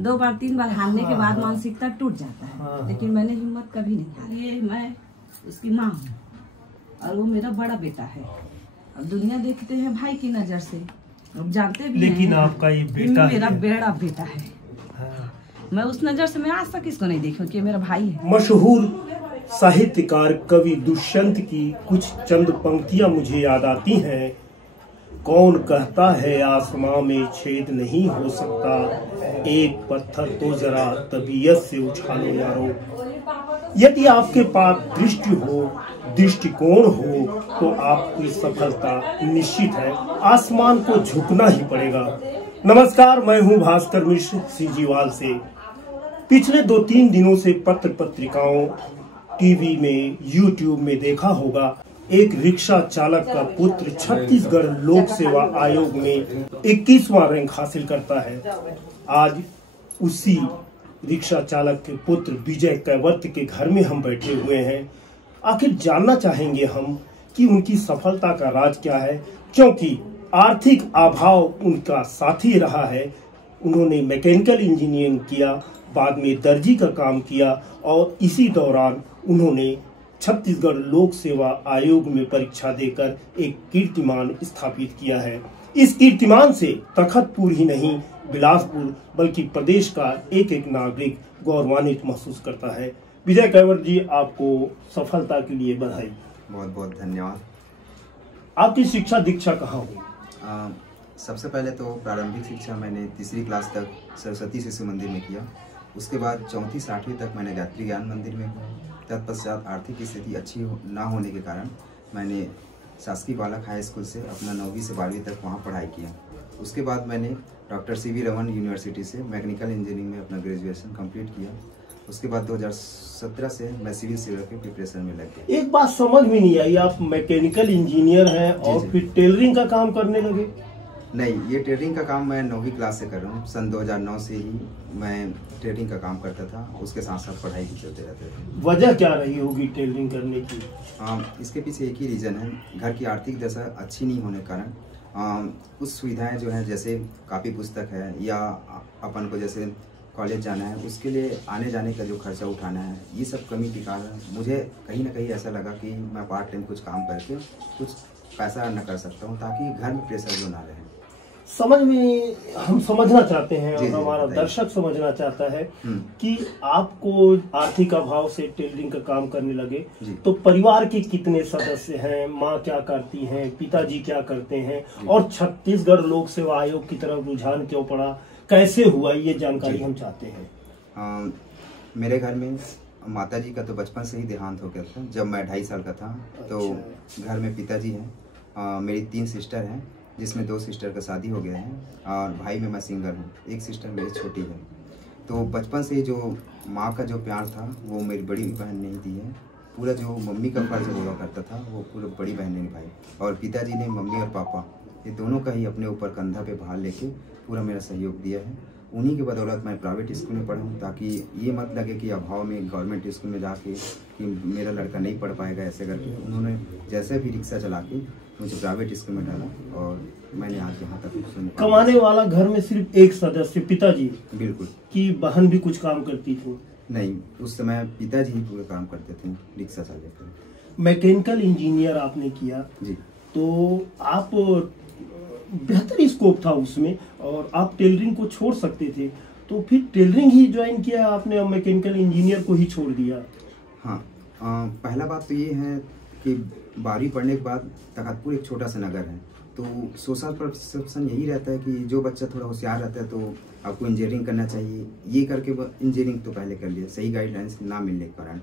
2 बार 3 बार हारने के बाद मानसिकता टूट जाता है। लेकिन मैंने हिम्मत कभी नहीं हारी। ये मैं उसकी माँ हूँ और वो मेरा बड़ा बेटा है। अब दुनिया देखते हैं भाई की नजर से, अब जानते भी लेकिन आपका ये बेटा मेरा बड़ा बेटा है। मैं उस नजर से मैं आज तक इसको नहीं देखूं कि मेरा भाई है। मशहूर साहित्यकार कवि दुष्यंत की कुछ चंद पंक्तियां मुझे याद आती हैं। कौन कहता है आसमां में छेद नहीं हो सकता, एक पत्थर तो जरा तबीयत से उछालो यारो। यदि आपके पास दृष्टि हो, दृष्टिकोण हो, तो आपकी सफलता निश्चित है। आसमान को झुकना ही पड़ेगा। नमस्कार, मैं हूं भास्कर मिश्र सीजीवाल से। पिछले 2-3 दिनों से पत्र पत्रिकाओं, टीवी में, यूट्यूब में देखा होगा, एक रिक्शा चालक का पुत्र छत्तीसगढ़ लोक सेवा आयोग में 21वां रैंक हासिल करता है। आज उसी रिक्शा चालक के पुत्र विजय कैवर्त के घर में हम बैठे हुए हैं। आखिर जानना चाहेंगे हम कि उनकी सफलता का राज क्या है, क्योंकि आर्थिक अभाव उनका साथी रहा है। उन्होंने मैकेनिकल इंजीनियरिंग किया, बाद में दर्जी का काम किया और इसी दौरान उन्होंने छत्तीसगढ़ लोक सेवा आयोग में परीक्षा देकर एक कीर्तिमान स्थापित किया है। इस कीर्तिमान से तखतपुर ही नहीं, बिलासपुर बल्कि प्रदेश का एक एक नागरिक गौरवान्वित महसूस करता है। विजय कैवर्त जी, आपको सफलता के लिए बधाई। बहुत बहुत धन्यवाद। आपकी शिक्षा दीक्षा कहाँ हुई? सबसे पहले तो प्रारंभिक शिक्षा मैंने 3री क्लास तक सरस्वती शिशु मंदिर में किया। उसके बाद 4वीं 6वीं तक मैंने गायत्री ज्ञान मंदिर में। तत्पश्चात आर्थिक स्थिति अच्छी ना होने के कारण मैंने शासकीय बालक हाई स्कूल से अपना 9वीं से 12वीं तक वहाँ पढ़ाई किया। उसके बाद मैंने डॉक्टर CV रमन यूनिवर्सिटी से मैकेनिकल इंजीनियरिंग में अपना ग्रेजुएशन कंप्लीट किया। उसके बाद 2017 से मैं सिविल सेवा के प्रिपरेशन में लग गया। एक बात समझ में नहीं आई, आप मैकेनिकल इंजीनियर हैं और फिर टेलरिंग का काम करने लगे? नहीं, ये टेलरिंग का काम मैं 9वीं क्लास से कर रहा हूँ। सन 2009 से ही मैं टेलरिंग का काम करता था, उसके साथ साथ पढ़ाई भी चलते रहते थे। वजह क्या रही होगी टेलरिंग करने की? इसके पीछे एक ही रीज़न है। घर की आर्थिक दशा अच्छी नहीं होने के कारण कुछ सुविधाएं जो हैं, जैसे कापी पुस्तक है या अपन को जैसे कॉलेज जाना है, उसके लिए आने जाने का जो खर्चा उठाना है, ये सब कमी के कारण मुझे कहीं ना कहीं ऐसा लगा कि मैं पार्ट टाइम कुछ काम करके कुछ पैसा अर्न कर सकता हूँ, ताकि घर में प्रेशर जो ना रहे। समझ में हम समझना चाहते हैं और हमारा दर्शक समझना चाहता है कि आपको आर्थिक अभाव से टेलरिंग का काम करने लगे, तो परिवार के कितने सदस्य हैं? माँ क्या करती हैं? पिताजी क्या करते हैं? और छत्तीसगढ़ लोक सेवा आयोग की तरफ रुझान क्यों पड़ा? कैसे हुआ, ये जानकारी हम चाहते हैं। मेरे घर में माताजी का तो बचपन से ही देहांत हो गया था। जब मैं 2.5 साल का था तो घर में पिताजी हैं, मेरी 3 सिस्टर हैं, जिसमें 2 सिस्टर का शादी हो गया है और भाई में मैं सिंगल हूँ। एक सिस्टर मेरी छोटी है। तो बचपन से जो माँ का जो प्यार था वो मेरी बड़ी बहन ने दी है। पूरा जो मम्मी का फर्ज हुआ करता था वो पूरा बड़ी बहन ने निभाई, और पिताजी ने मम्मी और पापा ये दोनों का ही अपने ऊपर कंधा पे भार लेके पूरा मेरा सहयोग दिया है। उन्हीं की बदौलत मैं प्राइवेट स्कूल में पढ़ा हूँ, ताकि ये मत लगे कि अभाव में गवर्नमेंट स्कूल में जाके कि मेरा लड़का नहीं पढ़ पाएगा, ऐसे करके उन्होंने जैसे भी रिक्शा चला के मुझे प्राइवेट स्कूल में डाला और मैंने आज यहाँ तक। कमाने वाला घर में सिर्फ एक सदस्य पिताजी? बिल्कुल। कि बहन भी कुछ काम करती थी? नहीं, उस समय पिताजी ही पूरे काम करते थे, रिक्शा चलाते थे। मैकेनिकल इंजीनियर आपने किया जी, तो आप बेहतर स्कोप था उसमें और आप टेलरिंग को छोड़ सकते थे, तो फिर टेलरिंग ही ज्वाइन किया आपने, मैकेनिकल इंजीनियर को ही छोड़ दिया? हाँ, पहला बात तो ये है कि 12वीं पढ़ने के बाद तखतपुर एक छोटा सा नगर है, तो सोशल परसेप्शन यही रहता है कि जो बच्चा थोड़ा होशियार रहता है तो आपको इंजीनियरिंग करना चाहिए। ये करके इंजीनियरिंग तो पहले कर लिया, सही गाइडलाइंस ना मिलने के कारण।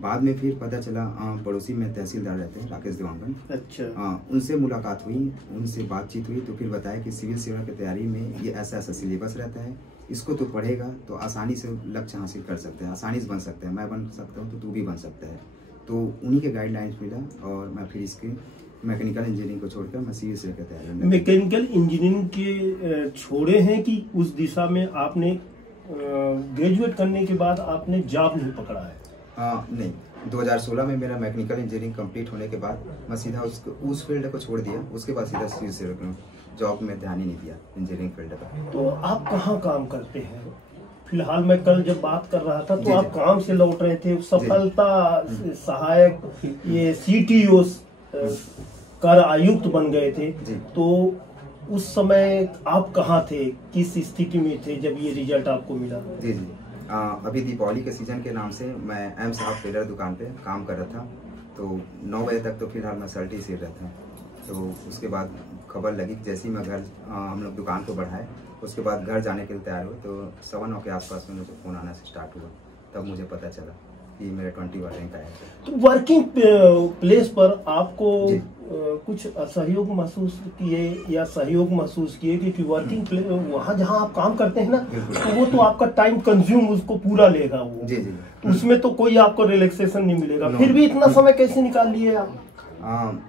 बाद में फिर पता चला पड़ोसी में तहसीलदार रहते हैं राकेश देवांगन। अच्छा। उनसे मुलाकात हुई, उनसे बातचीत हुई, तो फिर बताया कि सिविल सेवा की तैयारी में ये ऐसा ऐसा सिलेबस रहता है, इसको तो पढ़ेगा तो आसानी से लक्ष्य हासिल कर सकते हैं, आसानी से बन सकते हैं। मैं बन सकता हूँ तो तू भी बन सकता है। तो उन्हीं के गाइडलाइंस मिला और मैं फिर इसके मैकेनिकल इंजीनियरिंग को छोड़कर मैं सीविल सेवा की तैयारी। मैकेनिकल इंजीनियरिंग के छोड़े हैं कि उस दिशा में आपने ग्रेजुएट करने के बाद आपने जॉब नहीं पकड़ा है? नहीं, 2016 में मेरा मैकेनिकल इंजीनियरिंग कंप्लीट होने के बाद मैं सीधा उस फील्ड को छोड़ दिया। उसके बाद सीधा सिविल सेवा जॉब में ध्यान ही नहीं दिया इंजीनियरिंग फील्ड पर। तो आप कहाँ काम करते हैं? फिलहाल मैं कल जब बात कर रहा था तो आप काम से लौट रहे थे, सफलता सहायक ये CTO कर आयुक्त बन गए थे, तो उस समय आप कहाँ थे, किस स्थिति में थे जब ये रिजल्ट आपको मिला? जी जी, अभी दीपावली के सीजन के नाम से मैं M साहब टेलर दुकान पे काम कर रहा था। तो 9 बजे तक तो फिलहाल मैं शर्ट ही सिल रहा था। तो उसके बाद खबर लगी कि जैसे ही मैं घर हम लोग दुकान को बढ़ाए, उसके बाद घर जाने के लिए तैयार हुए तो 9:15 के आसपास में मुझे फ़ोन आना स्टार्ट हुआ। तब मुझे पता चला कि मेरा 21 रैंक आया था। तो वर्किंग प्लेस पर आपको कुछ असहयोग महसूस किए या सहयोग महसूस किए? क्योंकि वर्किंग प्लेस वहाँ जहाँ आप काम करते हैं ना, तो वो तो आपका टाइम कंज्यूम उसको पूरा लेगा वो। जी जी, तो उसमें तो कोई आपको रिलैक्सेशन नहीं मिलेगा। फिर भी इतना समय कैसे निकाल लिए आप?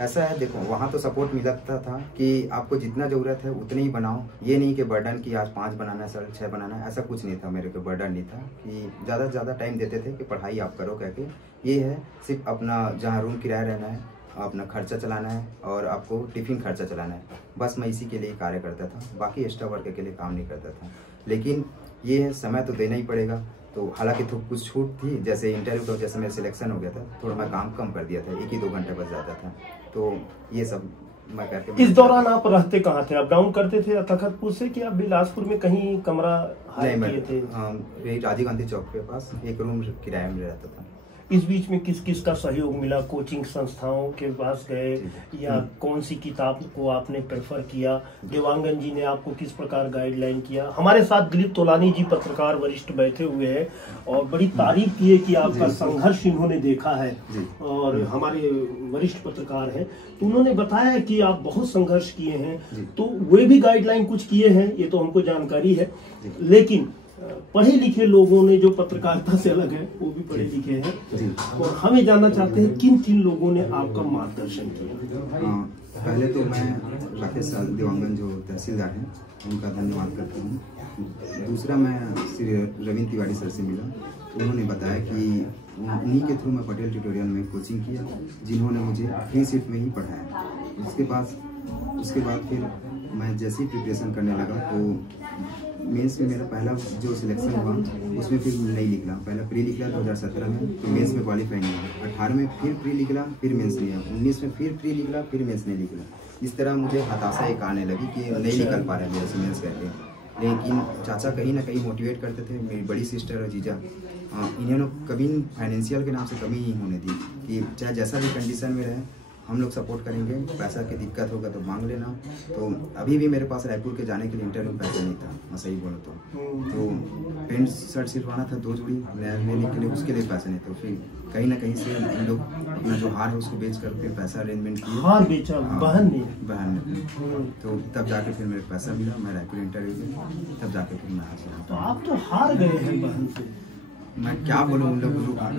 ऐसा है, देखो वहाँ तो सपोर्ट मिलता था कि आपको जितना ज़रूरत है उतने ही बनाओ। ये नहीं कि बर्डन कि आज 5 बनाना है, सर 6 बनाना है, ऐसा कुछ नहीं था। मेरे को बर्डन नहीं था कि ज़्यादा से ज़्यादा टाइम देते थे कि पढ़ाई आप करो कह के। ये है सिर्फ अपना जहाँ रूम किराया रहना है, अपना खर्चा चलाना है और आपको टिफ़िन खर्चा चलाना है, बस मैं इसी के लिए कार्य करता था। बाकी एक्स्ट्रा वर्क के लिए काम नहीं करता था। लेकिन ये है समय तो देना ही पड़ेगा। तो हालांकि तो कुछ छूट थी, जैसे इंटरव्यू का जैसे मेरा सिलेक्शन हो गया था, थोड़ा मैं काम कम कर दिया था, 1 ही 2 घंटे बस जाता था। तो ये सब मैं करके। इस दौरान आप रहते कहाँ थे? अप डाउन करते थे तखतपुर से कि आप बिलासपुर में कहीं कमरा हायर किए थे? राजीव गांधी चौक के पास एक रूम किराए में रहता था। इस बीच में किस किस का सहयोग मिला? कोचिंग संस्थाओं के पास गए या कौन सी किताब को आपने प्रेफर किया? देवांगन जी ने आपको किस प्रकार गाइडलाइन किया? हमारे साथ दिलीप तोलानी जी पत्रकार वरिष्ठ बैठे हुए हैं और बड़ी तारीफ की है कि आपका संघर्ष इन्होंने देखा है और हमारे वरिष्ठ पत्रकार हैं, तो उन्होंने बताया कि आप बहुत संघर्ष किए हैं। तो वे भी गाइडलाइन कुछ किए हैं, ये तो हमको जानकारी है। लेकिन पढ़े लिखे लोगों ने जो पत्रकारिता से अलग है वो भी पढ़े लिखे हैं, और हमें जानना चाहते हैं किन किन लोगों ने आपका मार्गदर्शन किया? पहले तो मैं राकेश देवांगन जो तहसीलदार हैं उनका धन्यवाद करता हूँ। दूसरा मैं श्री रविंद्र तिवारी सर से मिला, उन्होंने बताया कि उन्हीं के थ्रू मैं पटेल ट्यूटोरियल में कोचिंग किया, जिन्होंने मुझे फ्री सीट में ही पढ़ाया। उसके बाद फिर मैं जैसे ही प्रिपरेशन करने लगा तो मेंस में मेरा पहला जो सिलेक्शन हुआ उसमें फिर नहीं निकला। पहला प्री निकला 2017 में, फिर मेंस में क्वालिफाई नहीं हुआ। 18 में फिर प्री निकला, फिर मेंस नहीं हुआ। 19 में फिर प्री निकला, फिर मेंस नहीं निकला। इस तरह मुझे हताशा एक आने लगी कि नहीं निकल पा रहा है मेरे से मेंस करके। लेकिन चाचा कहीं ना कहीं मोटिवेट करते थे, मेरी बड़ी सिस्टर और जीजा, इन्होंने कभी फाइनेंशियल के नाम से कमी नहीं होने दी कि चाहे जैसा भी कंडीशन में रहे हम लोग सपोर्ट करेंगे, पैसा की दिक्कत होगा तो मांग लेना। तो अभी भी मेरे पास रायपुर के जाने के लिए इंटरव्यू पैसा नहीं था, मैं सही बोलूँ तो पेंट शर्ट सिलवाना था 2 जोड़ी लेने के लिए, उसके लिए पैसा नहीं। तो फिर कहीं ना कहीं से हम लोग अपना जो हार है उसको बेच कर फिर पैसा अरेंजमेंट किया। हार बेचा? बहन ने तो तब जाके फिर मेरे पैसा मिला, मैं रायपुर इंटरव्यू में तब जाके फिर मैं हासिल। तो आप तो हार गए हैं बहन से। मैं क्या बोलूँ, उन लोग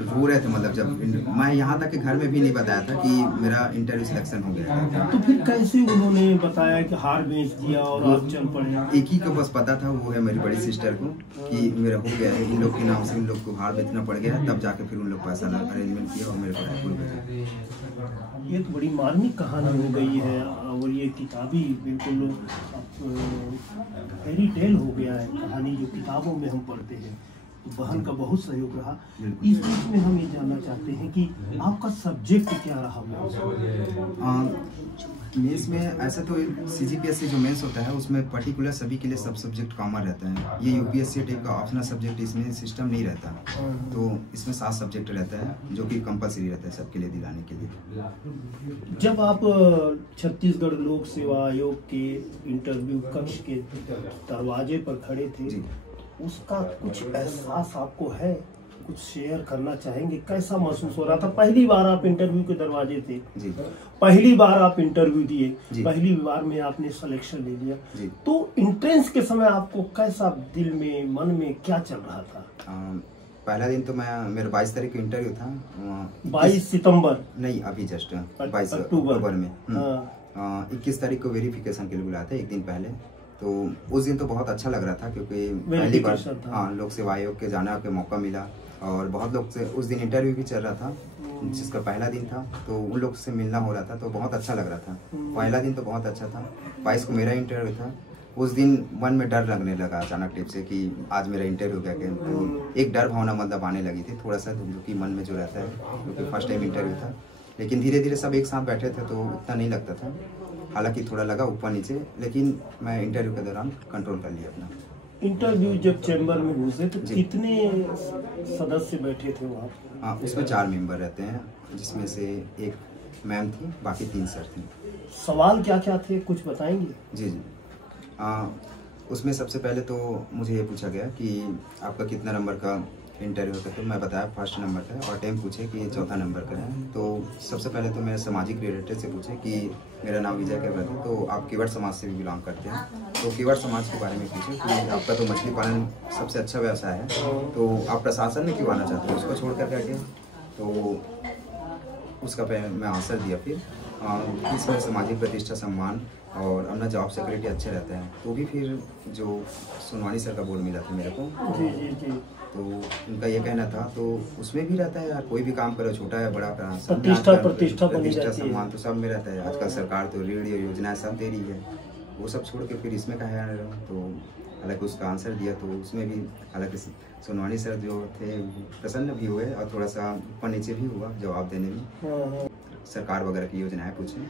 रो रहे थे। मतलब जब मैं यहाँ तक के घर में भी नहीं बताया था कि मेरा इंटरव्यू सिलेक्शन हो गया था। तो फिर कैसे उन्होंने बताया कि हार बेच दिया और आप चल पड़े? एक ही को बस पता था, वो है मेरी बड़ी सिस्टर को, कि मेरा हो गया है, इन लोग के नाम से इन लोग को हार बेचना पड़ गया। तब जाके फिर उन लोग पैसा अरेंजमेंट किया और मेरे को रायपुर भेजा। ये तो बड़ी मार्मिक कहानी हो गई है और ये किताबी बिल्कुल फेरी टेल हो गया है कहानी जो किताबों में हम पढ़ते हैं। बहन का बहुत सहयोग रहा। इस बीच में हम ये जानना चाहते हैं कि आपका सब्जेक्ट क्या रहा? मेंस में ऐसा तो CGPSC जो मेंस होता है उसमें पर्टिकुलर सभी के लिए सब सब्जेक्ट कॉमन रहता है। ये UPSC टाइप का ऑप्शनल सब्जेक्ट इसमें सिस्टम नहीं रहता। तो इसमें 7 सब्जेक्ट रहता है जो कि कंपलसरी रहता है सबके लिए दिलाने के लिए। जब आप छत्तीसगढ़ लोक सेवा आयोग के इंटरव्यू कक्ष के दरवाजे पर खड़े थे, उसका कुछ एहसास आपको है? कुछ शेयर करना चाहेंगे? कैसा महसूस हो रहा था? पहली बार आप इंटरव्यू के दरवाजे थे जी, पहली बार आप इंटरव्यू दिए, पहली बार में आपने सिलेक्शन ले लिया, तो एंट्रेंस के समय आपको कैसा दिल में मन में क्या चल रहा था? पहला दिन तो मेरा 22 तारीख को इंटरव्यू था। 22 सितंबर नहीं, अभी जस्ट 22 अक्टूबर में। 21 तारीख को वेरिफिकेशन के लिए बुलाया था, एक दिन पहले। तो उस दिन तो बहुत अच्छा लग रहा था क्योंकि पहली बार लोक सेवा आयोग के जाने का मौका मिला और बहुत लोग से उस दिन इंटरव्यू भी चल रहा था जिसका पहला दिन था, तो उन लोग से मिलना हो रहा था तो बहुत अच्छा लग रहा था। पहला दिन तो बहुत अच्छा था। 22 को मेरा इंटरव्यू था उस दिन मन में डर लगने लगा अचानक टिप से कि आज मेरा इंटरव्यू क्या क्या, तो एक डर भावना मतलब आने लगी थी थोड़ा सा, क्योंकि मन में जो रहता है, क्योंकि फर्स्ट टाइम इंटरव्यू था। लेकिन धीरे धीरे सब एक साथ बैठे थे तो उतना नहीं लगता था, हालांकि थोड़ा लगा ऊपर नीचे, लेकिन मैं इंटरव्यू के दौरान कंट्रोल कर लिया अपना। इंटरव्यू जब चैम्बर में घुसे तो कितने सदस्य बैठे थे वहाँ? हाँ, उसमें 4 मेंबर रहते हैं, जिसमें से एक मैम थी, बाकी 3 सर थे। सवाल क्या क्या थे कुछ बताएंगे? जी जी, उसमें सबसे पहले तो मुझे ये पूछा गया कि आपका कितना नंबर का इंटरव्यू था, तो मैं बताया फर्स्ट नंबर का, और टाइम पूछे कि चौथा नंबर का है। तो सबसे पहले तो मैं सामाजिक रिलेटेड से पूछे कि मेरा नाम विजय कैबर है, तो आप केवट समाज से भी बिलोंग करते हैं, तो केवट समाज के बारे में पूछे कि आपका तो मछली पालन सबसे अच्छा व्यवसाय है, तो आप प्रशासन में क्यों आना चाहते हैं, उसको छोड़ कर करके। तो उसका मैं आंसर दिया। फिर इसमें सामाजिक प्रतिष्ठा, सम्मान और अपना जॉब सिक्योरिटी अच्छे रहता है। तो भी फिर जो सोनवानी सर का बोर्ड मिला था मेरे को, जी जी जी, तो उनका ये कहना था, तो उसमें भी रहता है यार, कोई भी काम करो, छोटा है बड़ा, प्रतिष्ठा सम्मान तो सब में रहता है। आजकल सरकार तो ऋण योजनाएं सब दे रही है, वो सब छोड़ के फिर इसमें कहा है। तो हालांकि उसका आंसर दिया, तो उसमें भी हालांकि सोनवानी सर जो थे प्रसन्न भी हुए और थोड़ा सा ऊपर नीचे भी हुआ जवाब देने में। सरकार वगैरह की योजनाएं पूछी,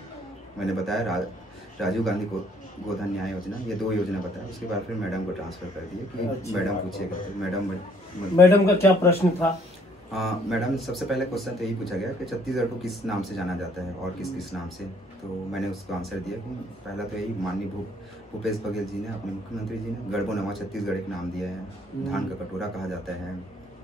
मैंने बताया राजीव गांधी को गोधन न्याय योजना, ये 2 योजना बताया। उसके बाद फिर मैडम को ट्रांसफर कर दिए कि अच्छा, मैडम पूछिएगा। मैडम का क्या प्रश्न था? मैडम सबसे पहले क्वेश्चन तो यही पूछा गया कि छत्तीसगढ़ को किस नाम से जाना जाता है और किस किस नाम से। तो मैंने उसको आंसर दिया कि पहला तो यही माननीय भूपेश बघेल जी ने, अपने मुख्यमंत्री जी ने गढ़बो नवा छत्तीसगढ़ एक नाम दिया है। धान का कटोरा कहा जाता है।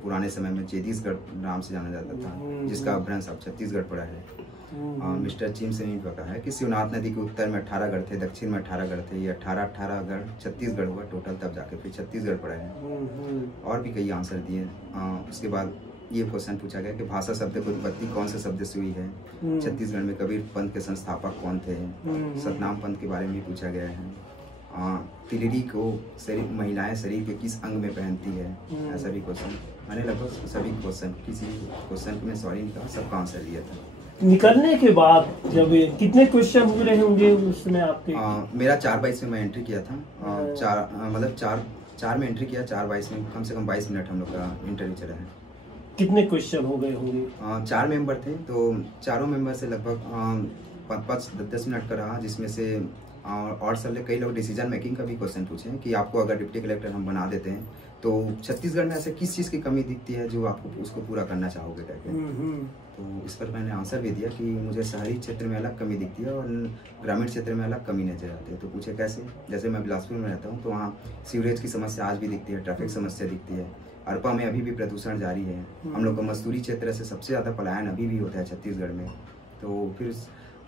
पुराने समय में चेदीसगढ़ नाम से जाना जाता था, जिसका अपभ्रंश अब छत्तीसगढ़ पड़ा है। मिस्टर चिम से भी कहा है कि शिवनाथ नदी के उत्तर में 18 गढ़ थे, दक्षिण में 18 गढ़ थे, ये 18 गढ़ छत्तीसगढ़ हुआ टोटल, तब जाके फिर छत्तीसगढ़ पड़ा है। और भी कई आंसर दिए। उसके बाद ये क्वेश्चन पूछा गया कि भाषा शब्द की उत्पत्ति कौन से शब्द से हुई है। छत्तीसगढ़ में कबीर पंथ के संस्थापक कौन थे। सतनाम पंथ के बारे में भी पूछा गया है। तिलरी को महिलाएं शरीर के किस अंग में पहनती है, ऐसा भी क्वेश्चन। मैंने लगभग सभी क्वेश्चन, किसी क्वेश्चन में सॉरी नहीं कहा, सबका आंसर दिया था। निकलने के बाद जब कितने क्वेश्चन हुए रहे होंगे उसमें आपके? मेरा 4/22 में मैं एंट्री किया था। 4 में एंट्री किया, 4/22 में कम से कम 22 मिनट हम लोग का इंटरव्यू चला है। कितने क्वेश्चन हो गए होंगे? 4 मेंबर थे, तो चारों मेंबर से लगभग 5-10 मिनट का रहा, जिसमें से और सब कई लोग डिसीजन मेकिंग का भी क्वेश्चन पूछे कि आपको अगर डिप्टी कलेक्टर हम बना देते हैं तो छत्तीसगढ़ में ऐसे किस चीज़ की कमी दिखती है जो आपको उसको पूरा करना चाहोगे करके। तो इस पर मैंने आंसर भी दिया कि मुझे शहरी क्षेत्र में अलग कमी दिखती है और ग्रामीण क्षेत्र में अलग कमी नजर आती है। तो पूछे कैसे? जैसे मैं बिलासपुर में रहता हूँ, तो वहाँ सीवरेज की समस्या आज भी दिखती है, ट्रैफिक समस्या दिखती है, अरपा में अभी भी प्रदूषण जारी है। हम लोग का मजदूरी क्षेत्र से सबसे ज़्यादा पलायन अभी भी होता है छत्तीसगढ़ में। तो फिर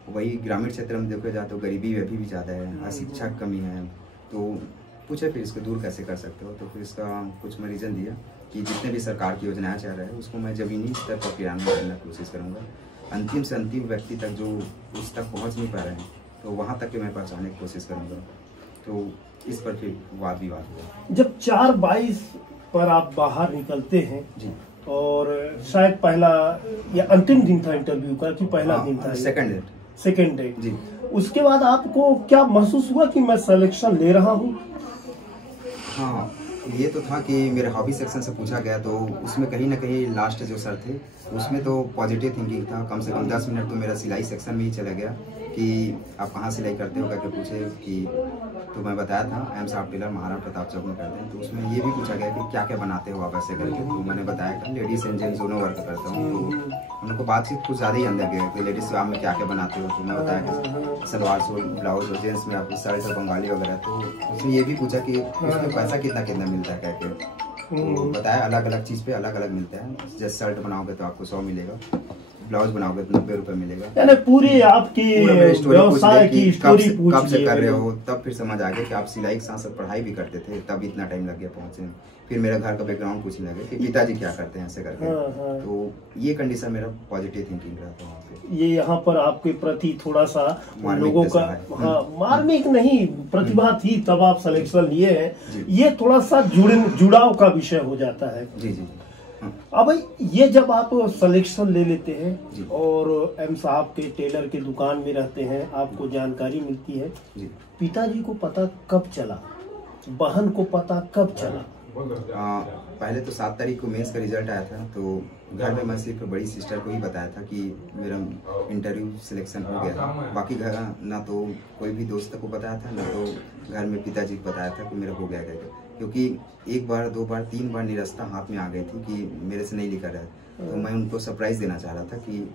वही ग्रामीण क्षेत्र में देखा जाए तो गरीबी अभी भी ज़्यादा है, अशिक्षा की कमी है। तो पूछे फिर इसको दूर कैसे कर सकते हो। तो फिर इसका कुछ मैं रीज़न दिया कि जितने भी सरकार की योजनाएं चल रही है उसको मैं ज़मीनी स्तर पर क्रियान्वयन करने की कोशिश करूँगा। अंतिम से अंतिम व्यक्ति तक जो उस तक पहुँच नहीं पा रहे हैं, तो वहाँ तक के मैं पहुँचाने की कोशिश करूँगा। तो इस पर फिर वाद विवाद हुआ। जब 4/22 पर आप बाहर निकलते हैं जी, और शायद पहला या अंतिम दिन था इंटरव्यू का कि पहला दिन था? सेकेंड डे जी। उसके बाद आपको क्या महसूस हुआ कि मैं सिलेक्शन ले रहा हूँ? हाँ, ये तो था कि मेरे हॉबी सेक्शन से पूछा गया, तो उसमें कहीं ना कहीं लास्ट जो सर थे उसमें तो पॉजिटिव थिंकिंग था। कम से कम 10 मिनट तो मेरा सिलाई सेक्शन में ही चला गया कि आप कहाँ सिलाई करते हो करके पूछे कि, तो मैं बताया था एम साहब टेलर महाराणा प्रताप चौक में करते हैं। तो उसमें ये भी पूछा गया कि क्या क्या बनाते हो आप ऐसे करके। तो मैंने बताया कि लेडीज़ एंड जेंट्स दोनों वर्क करता हूँ। तो उनको बातचीत कुछ ज़्यादा ही अंदर गया कि लेडीज़ आप में क्या क्या बनाते हो। तो मैं बताया कि सलवार सूट, ब्लाउज, और जेंट्स में आपकी साड़ी और बंगाली वगैरह। तो उसमें ये भी पूछा कि उसमें पैसा कितना कितना मिलता है कहके। तो बताया अलग अलग चीज़ पे अलग अलग मिलता है। जैसे शर्ट बनाओगे तो आपको 100 मिलेगा, ब्लाउज बनाओगे तो 90 रुपये मिलेगा। यानी पूरी आपकी व्यवसाय की स्टोरी पूछ कब से कर रहे हो। तब फिर समझ आ गया कि आप सिलाई के साथ साथ पढ़ाई भी करते थे, तब इतना टाइम लग गया पहुंचने में। फिर मेरा घर का बैकग्राउंड पूछने लगे कि पिताजी क्या करते हैं ऐसे करके। तो ये कंडीशन मेरा पॉजिटिव थिंकिंग रहा था वहाँ पे। ये यहाँ पर आपके प्रति थोड़ा सा लोगों का मार्मिक नहीं प्रतिभा थी, तब आप सिलेक्शन लिए हैं, ये थोड़ा सा जुड़ाव का विषय हो जाता है। जी जी। अब ये जब आप सिलेक्शन ले लेते हैं और एम साहब के टेलर के दुकान में रहते हैं, आपको जानकारी मिलती है, पिताजी को पता कब चला, बहन को पता कब चला? पहले तो 7 तारीख को मेंस का रिजल्ट आया था, तो घर में मैं सिर्फ बड़ी सिस्टर को ही बताया था कि मेरा इंटरव्यू सिलेक्शन हो गया था। बाकी घर ना तो कोई भी दोस्त को बताया था, ना तो घर में पिताजी को बताया था कि मेरा हो गया करके, क्योंकि 1 बार 2 बार 3 बार निरस्ता हाथ में आ गई थी कि मेरे से नहीं लिखा रहा। तो मैं उनको सरप्राइज देना चाह रहा था कि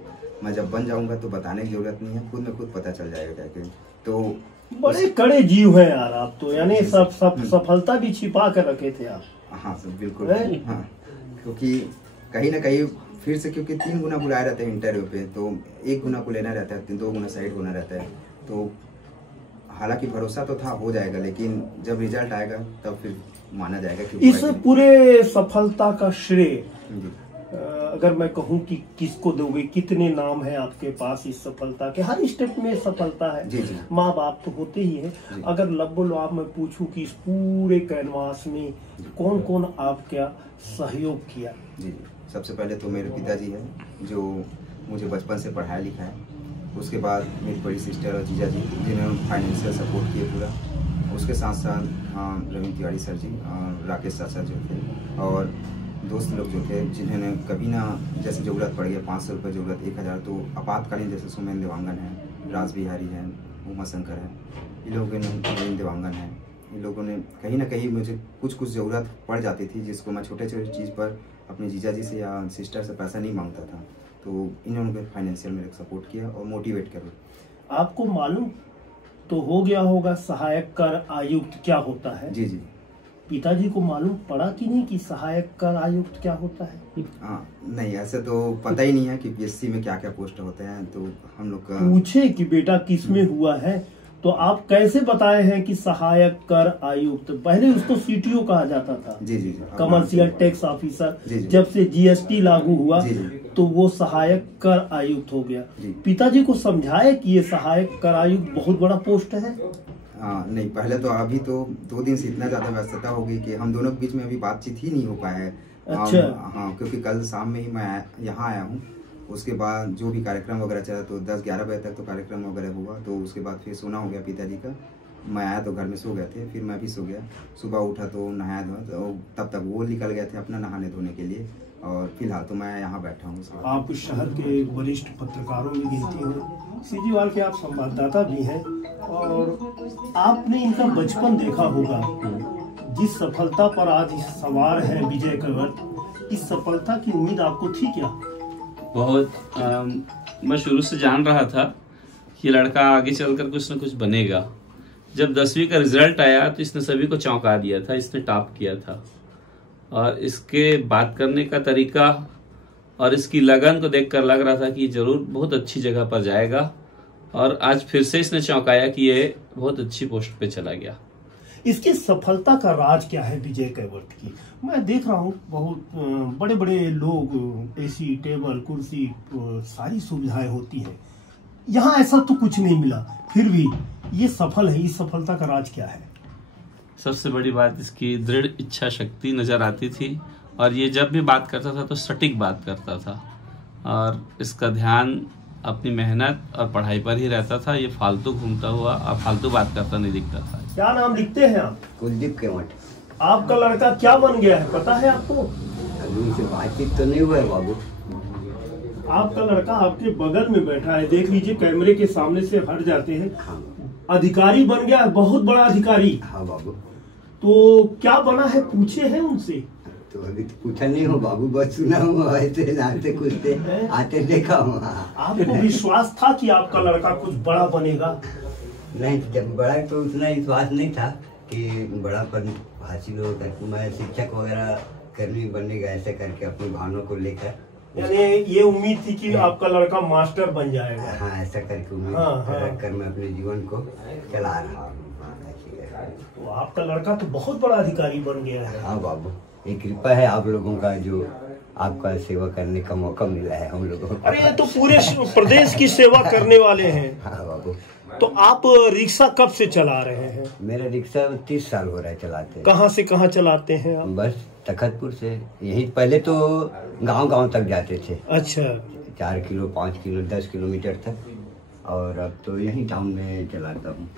मैं जब बन जाऊंगा तो बताने की जरूरत नहीं है, खुद में खुद पता चल जाएगा करके। तो बड़े कड़े जीव हैं यार आप तो, यानी सब सफलता भी छिपा कर रखे थे आप। हाँ सर बिल्कुल। हाँ, क्योंकि कहीं ना कहीं फिर से, क्योंकि 3 गुना बुलाए रहते हैं इंटरव्यू पे, तो 1 गुना को लेना रहता है, 2 गुना साइड होना रहता है। तो हालांकि भरोसा तो था हो जाएगा, लेकिन जब रिजल्ट आएगा तब फिर माना जाएगा कि इस पूरे सफलता का श्रेय अगर मैं कहूं कि किसको दोगे? कितने नाम है आपके पास इस सफलता के? हर स्टेप में सफलता है, जी। माँ बाप तो होते ही हैं। अगर लब्बो आप मैं पूछूं कि इस पूरे कैनवास में कौन कौन आपका सहयोग किया? जी, सबसे पहले तो मेरे पिताजी है जो मुझे बचपन से पढ़ाया लिखाया है। उसके बाद मेरी बड़ी सिस्टर और जीजा जी जिन्होंने फाइनेंशियल सपोर्ट किए पूरा। उसके साथ साथ रविंद्र तिवारी सर जी, राकेश चाचा जो थे, और दोस्त लोग जो थे जिन्होंने कभी ना जैसे ज़रूरत पड़ गया 500 रुपये ज़रूरत, 1000, तो आपातकालीन जैसे सुमेन देवांगन है, राज बिहारी है, उमा शंकर है, इन लोगों ने देवांगन है, इन लोगों ने कहीं ना कहीं मुझे कुछ ज़रूरत पड़ जाती थी जिसको मैं छोटे छोटे चीज़ पर अपने जीजा जी से या सिस्टर से पैसा नहीं मांगता था। तो इन्होंने फाइनेंशियल मेरे सपोर्ट किया और मोटिवेट किया। आपको मालूम तो हो गया होगा सहायक कर आयुक्त क्या होता है? जी जी। पिताजी को मालूम पड़ा कि नहीं कि सहायक कर आयुक्त क्या होता है? नहीं, ऐसे तो पता ही नहीं है कि पीएससी में क्या क्या पोस्ट होते हैं। तो हम लोग पूछे कि बेटा किसमें हुआ है, तो आप कैसे बताए हैं कि सहायक कर आयुक्त? पहले उसको सीटीओ कहा जाता था, जी जी, कमर्शियल टैक्स ऑफिसर। जी। जब से जीएसटी लागू हुआ जी। तो वो सहायक कर आयुक्त हो गया। पिताजी को समझाए कि ये सहायक कर आयुक्त बहुत बड़ा पोस्ट है? नहीं, पहले तो अभी तो 2 दिन से इतना ज्यादा व्यस्तता हो गई कि हम दोनों के बीच में अभी बातचीत ही नहीं हो पाया है। अच्छा। हाँ, क्योंकि कल शाम में ही मैं यहाँ आया हूँ। उसके बाद जो भी कार्यक्रम वगैरह चला तो 10-11 बजे तक तो कार्यक्रम वगैरह हुआ। तो उसके बाद फिर सोना हो गया पिताजी का। मैं आया तो घर में सो गए थे, फिर मैं भी सो गया। सुबह उठा तो नहाया धोया, तो तब तक वो निकल गए थे अपना नहाने धोने के लिए, और फिलहाल तो मैं यहाँ बैठा हूँ। आप शहर के वरिष्ठ पत्रकारों में गिनती हो, सीजीवाल के आप संवाददाता भी हैं, और आपने इनका बचपन देखा होगा। जिस सफलता पर आज सवार है विजय कंवर, इस सफलता की उम्मीद आपको थी क्या? बहुत मैं शुरू से जान रहा था कि लड़का आगे चलकर कुछ न कुछ बनेगा। जब 10वीं का रिजल्ट आया तो इसने सभी को चौंका दिया था, इसने टॉप किया था, और इसके बात करने का तरीका और इसकी लगन को देखकर लग रहा था कि जरूर बहुत अच्छी जगह पर जाएगा। और आज फिर से इसने चौंकाया कि ये बहुत अच्छी पोस्ट पे चला गया। इसकी सफलता का राज क्या है विजय कैवर्त की? मैं देख रहा हूँ बहुत बड़े बड़े लोग, एसी, टेबल, कुर्सी, सारी सुविधाएं होती हैं। यहाँ ऐसा तो कुछ नहीं मिला, फिर भी ये सफल है। इस सफलता का राज क्या है? सबसे बड़ी बात इसकी दृढ़ इच्छा शक्ति नजर आती थी, और ये जब भी बात करता था तो सटीक बात करता था, और इसका ध्यान अपनी मेहनत और पढ़ाई पर ही रहता था। ये फालतू घूमता हुआ और फालतू बात करता नहीं दिखता था। क्या नाम लिखते हैं आप? कुलदीप केवट। आपका लड़का क्या बन गया है, पता है आपको? अभी उनसे बातचीत तो नहीं हुआ है बाबू। आपका लड़का आपके बगल में बैठा है, देख लीजिए, कैमरे के सामने से हट जाते हैं। हाँ। अधिकारी बन गया है, बहुत बड़ा अधिकारी। हाँ बाबू। तो क्या बना है, पूछे हैं उनसे? तो अभी तो पूछा नहीं हो बाबू, बस सुना हूँ, ऐसे नाते कुछते आते देखा हूँ। आपको विश्वास था कि आपका लड़का कुछ बड़ा बनेगा? नहीं, जब बड़ा तो उतना विश्वास नहीं था कि बड़ा पद हासिल होगा। मैं शिक्षक वगैरह कर्मी बनेगा ऐसे करके अपनी भावनाओं को लेकर, यानी ये उम्मीद थी कि आपका लड़का मास्टर बन जाएगा। हाँ, ऐसा करके उम्मीद रखकर मैं अपने जीवन को चला रहा हूँ। तो आपका लड़का तो बहुत बड़ा अधिकारी बन गया है। हाँ बाबू, एक कृपा है आप लोगों का, जो आपका सेवा करने का मौका मिला है हम लोगों को। अरे ये तो पूरे प्रदेश की सेवा करने वाले हैं। हाँ बाबू। तो आप रिक्शा कब से चला रहे हैं? मेरा रिक्शा 30 साल हो रहा है चलाते। कहाँ से कहाँ चलाते हैं आप? बस तखतपुर से। यही पहले तो गांव-गांव तक जाते थे। अच्छा। 4 किलो 5 किलो 10 किलोमीटर तक, और अब तो यही टाउन में चलाता हूँ।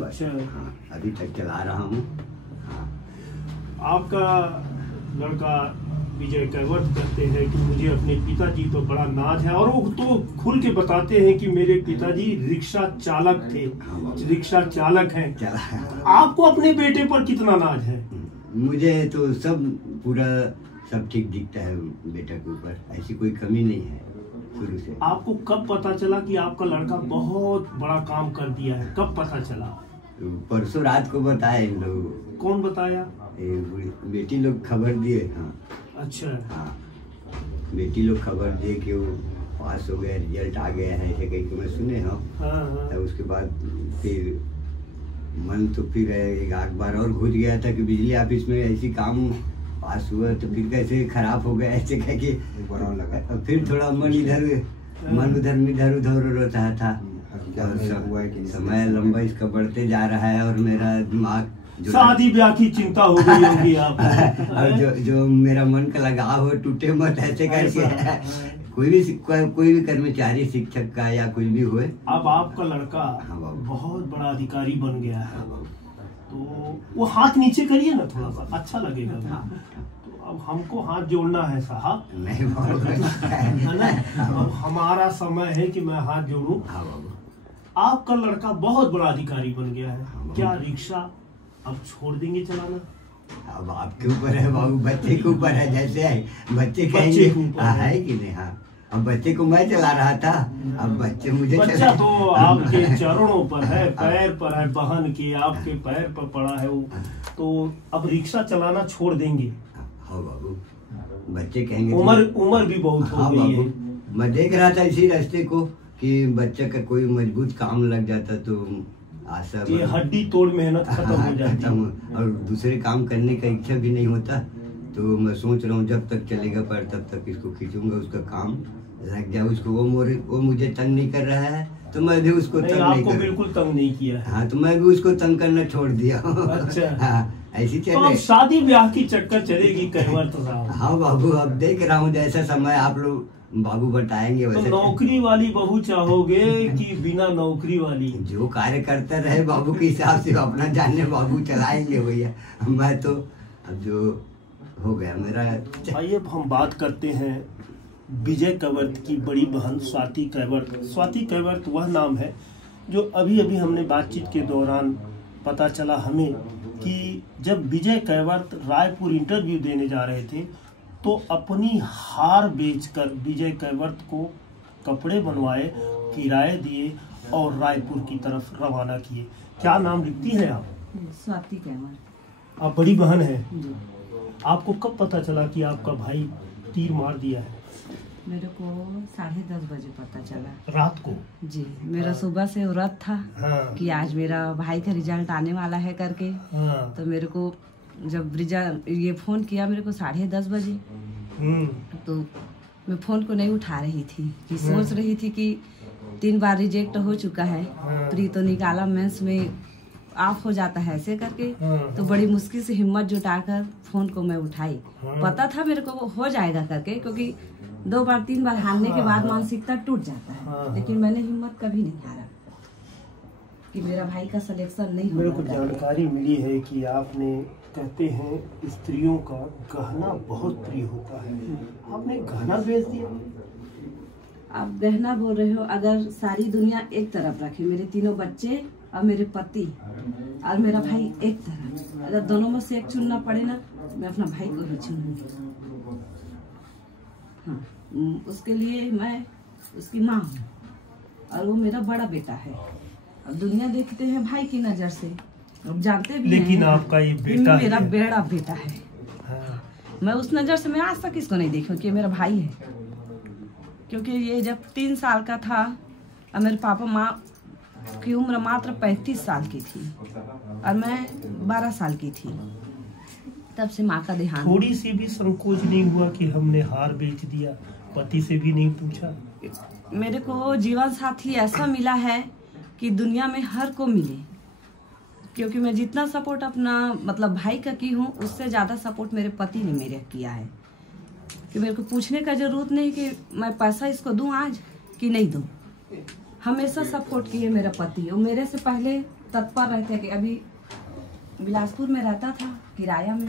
अच्छा। हाँ, अभी तक चला रहा हूँ। हाँ। आपका लड़का विजय कैवर्त कहते हैं कि मुझे अपने पिताजी तो बड़ा नाज है, और वो तो खुल के बताते हैं कि मेरे पिताजी रिक्शा चालक थे, रिक्शा चालक हैं। आपको अपने बेटे पर कितना नाज है? मुझे तो सब पूरा सब ठीक दिखता है बेटा के ऊपर, ऐसी कोई कमी नहीं है शुरू से। आपको कब पता चला कि आपका लड़का बहुत बड़ा काम कर दिया है? कब पता चला? परसों रात को बताया इन लोग। कौन बताया? बेटी लोग खबर दिए। हाँ। अच्छा। हाँ, बेटी लोग खबर दिए कि वो पास हो गया, रिजल्ट आ गया है, ऐसे कहीं मैं सुने। हाँ। तो उसके बाद फिर मन तो फिर एक बार और घुस गया था कि बिजली ऑफिस में ऐसी काम पास हुआ तो फिर कैसे खराब हो गया, ऐसे कह के बुरा लगा। फिर थोड़ा मन इधर उधर रहता था। समय लंबा इसका बढ़ते जा रहा है, और मेरा दिमाग शादी ब्याह की चिंता हो गई होगी आप। और जो मेरा मन का लगाव हो टूटे मत, ऐसे करके कोई भी कर्मचारी शिक्षक का या कुछ भी हुए। अब आपका लड़का बहुत बड़ा अधिकारी बन गया है, तो वो हाथ नीचे करिए ना, थोड़ा सा अच्छा लगेगा। तो अब हमको हाथ जोड़ना है साहब। नहीं है ना? अब हमारा समय है कि मैं हाथ जोड़ूं। आपका लड़का बहुत बड़ा अधिकारी बन गया है, क्या रिक्शा अब छोड़ देंगे चलाना? अब आपके ऊपर है बाबू, बच्चे के ऊपर है। जैसे है बच्चे कहेंगे है कि नहीं। हाँ, अब बच्चे को मैं चला रहा था, अब बच्चे मुझे बच्चा तो आपके चरणों पर है, पैर पर है, बहन के आपके पैर पर पड़ा है वो, तो अब रिक्शा चलाना छोड़ देंगे? हाँ बाबू, बच्चे कहेंगे। उम्र भी बहुत हो गई है। मैं देख रहा था इसी रास्ते को कि बच्चे का कोई मजबूत काम लग जाता तो आशा, ये हड्डी तोड़ मेहनत खत्म हो जाती है, और दूसरे काम करने का इच्छा भी नहीं होता। तो मैं सोच रहा हूँ जब तक चलेगा पर तब तक इसको खींचूंगा, उसका काम लग जाए उसको। वो मुझे तंग नहीं कर रहा है तो मैं भी उसको तंग नहीं कर। बिल्कुल तंग नहीं किया। हाँ, तो मैं भी उसको तंग करना छोड़ दिया। अच्छा। हाँ, ऐसी चले। तो अब शादी ब्याह की चक्कर चलेगी कैवर्त साहब? हाँ बाबू, अब देख रहा हूँ जैसा समय आप लोग बाबू बताएंगे वैसे। तो नौकरी वाली बहू चाहोगे कि बिना नौकरी वाली? जो कार्य करता रहे बाबू के हिसाब से अपना जाने बाबू चलाएंगे भैया। मैं तो अब जो हो गया मेरा। आइए अब हम बात करते हैं विजय कैवर्त की बड़ी बहन स्वाति कैवर्त। स्वाति कैवर्त वह नाम है जो अभी अभी हमने बातचीत के दौरान पता चला हमें कि जब विजय कैवर्त रायपुर इंटरव्यू देने जा रहे थे तो अपनी हार बेचकर विजय कैवर्त को कपड़े बनवाए, किराए दिए और रायपुर की तरफ रवाना किए। क्या नाम लिखती हैं आप? स्वाति कैवर्त। आप बड़ी बहन हैं। आपको कब पता चला कि आपका भाई तीर मार दिया है? मेरे को 10:30 बजे पता चला, रात को। जी, मेरा सुबह से व्रत था। हाँ। कि आज मेरा भाई का रिजल्ट आने वाला है करके। हाँ। तो मेरे को जब रिजल्ट ये फोन किया मेरे को 10:30 बजे, तो मैं फोन को नहीं उठा रही थी कि सोच रही थी कि 3 बार रिजेक्ट हो चुका है, प्री तो निकाला, मेंस में ऑफ हो जाता है ऐसे करके। तो बड़ी मुश्किल से हिम्मत जुटाकर फोन को मैं उठाई। पता था मेरे को हो जाएगा करके, क्योंकि 2 बार 3 बार हारने के बाद मानसिकता टूट जाता है। लेकिन मैंने हिम्मत कभी नहीं हारा कि मेरा भाई का सिलेक्शन नहीं मेरे को होगा। जानकारी मिली है कि आपने, कहते हैं स्त्रियों का गहना बहुत प्रिय होता है, आपने गहना बेच दिया? आप गहना बोल रहे हो? अगर सारी दुनिया एक तरफ रखे, मेरे 3 बच्चे और मेरे पति और मेरा भाई एक तरफ, अगर दोनों में से एक चुनना पड़े ना, मैं अपना भाई को ही चुनूंगी। हाँ, उसके लिए मैं उसकी माँ हूँ और वो मेरा बड़ा बेटा है। अब दुनिया देखते हैं भाई की नजर से, अब जानते भी लेकिन हैं आपका ये बेटा मेरा है। बड़ा बेटा है। हाँ। मैं उस नजर से मैं आज तक इसको नहीं देखी कि मेरा भाई है, क्योंकि ये जब 3 साल का था और मेरे पापा माँ की उम्र मात्र 35 साल की थी और मैं 12 साल की थी, तब से माँ का देहांत। थोड़ी सी भी संकोच नहीं हुआ कि हमने हार बेच दिया? पति से भी नहीं पूछा? मेरे को जीवन साथी ऐसा मिला है कि दुनिया में हर को मिले, क्योंकि मैं जितना सपोर्ट अपना मतलब भाई का की हूँ, उससे ज़्यादा सपोर्ट मेरे पति ने मेरे किया है। कि मेरे को पूछने का जरूरत नहीं कि मैं पैसा इसको दूं आज कि नहीं दूं। हमेशा सपोर्ट किए मेरा पति। और मेरे से पहले तत्पर रहते कि अभी बिलासपुर में रहता था किराया में,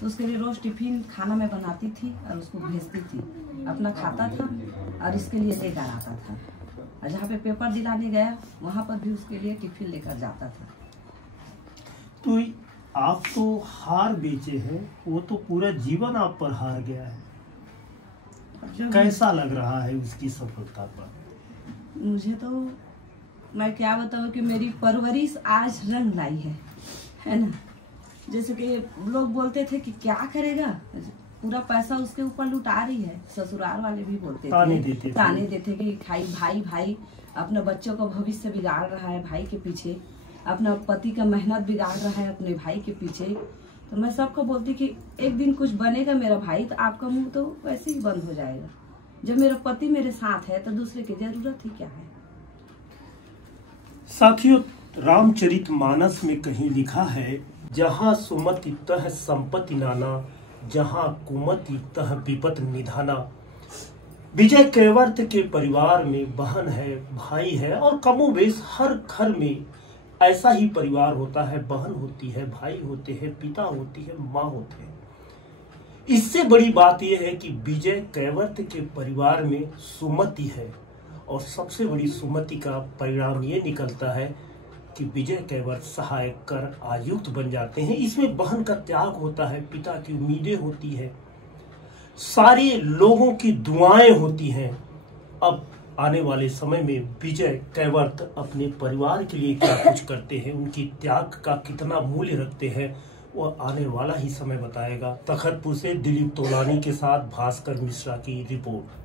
तो उसके लिए रोज टिफिन खाना मैं बनाती थी और उसको भेजती थी, अपना खाता था और इसके लिए लेकर आता था। और जहाँ पे पेपर दिलाने गया वहाँ पर भी उसके लिए टिफिन लेकर जाता था। तो आप तो हार बेचे हैं, वो तो पूरा जीवन आप पर हार गया है। कैसा लग रहा है उसकी सफलता पर? मुझे तो मैं क्या बताऊँ कि मेरी परवरिश आज रंग लाई है ना। जैसे कि लोग बोलते थे कि क्या करेगा, पूरा पैसा उसके ऊपर लुटा रही है। ससुराल वाले भी बोलते थे, ताने देते कि भाई अपने बच्चों का भविष्य बिगाड़ रहा है भाई के पीछे, अपना पति का मेहनत बिगाड़ रहा है अपने भाई के पीछे। तो मैं सबको बोलती कि एक दिन कुछ बनेगा मेरा भाई तो आपका मुंह तो वैसे ही बंद हो जाएगा। जब मेरा पति मेरे साथ है तो दूसरे की जरूरत ही क्या है। साथियों, रामचरितमानस में कहीं लिखा है, जहाँ सुमति तह संपत्ति नाना, जहाँ कुमति तह विपत निधाना। विजय केवर्त के परिवार में बहन है, भाई है और कमोबेश हर घर में ऐसा ही परिवार होता है। बहन होती है, भाई होते हैं, पिता होती है, माँ होते हैं। इससे बड़ी बात यह है कि विजय केवर्त के परिवार में सुमति है और सबसे बड़ी सुमति का परिणाम ये निकलता है कि विजय केवर्त सहायक कर आयुक्त बन जाते हैं। इसमें बहन का त्याग होता है, पिता की उम्मीदें होती है, सारे लोगों की दुआएं होती हैं। अब आने वाले समय में विजय केवर्त अपने परिवार के लिए क्या कुछ करते हैं, उनकी त्याग का कितना मूल्य रखते हैं, वो आने वाला ही समय बताएगा। तखतपुर से दिलीप तोलानी के साथ भास्कर मिश्रा की रिपोर्ट।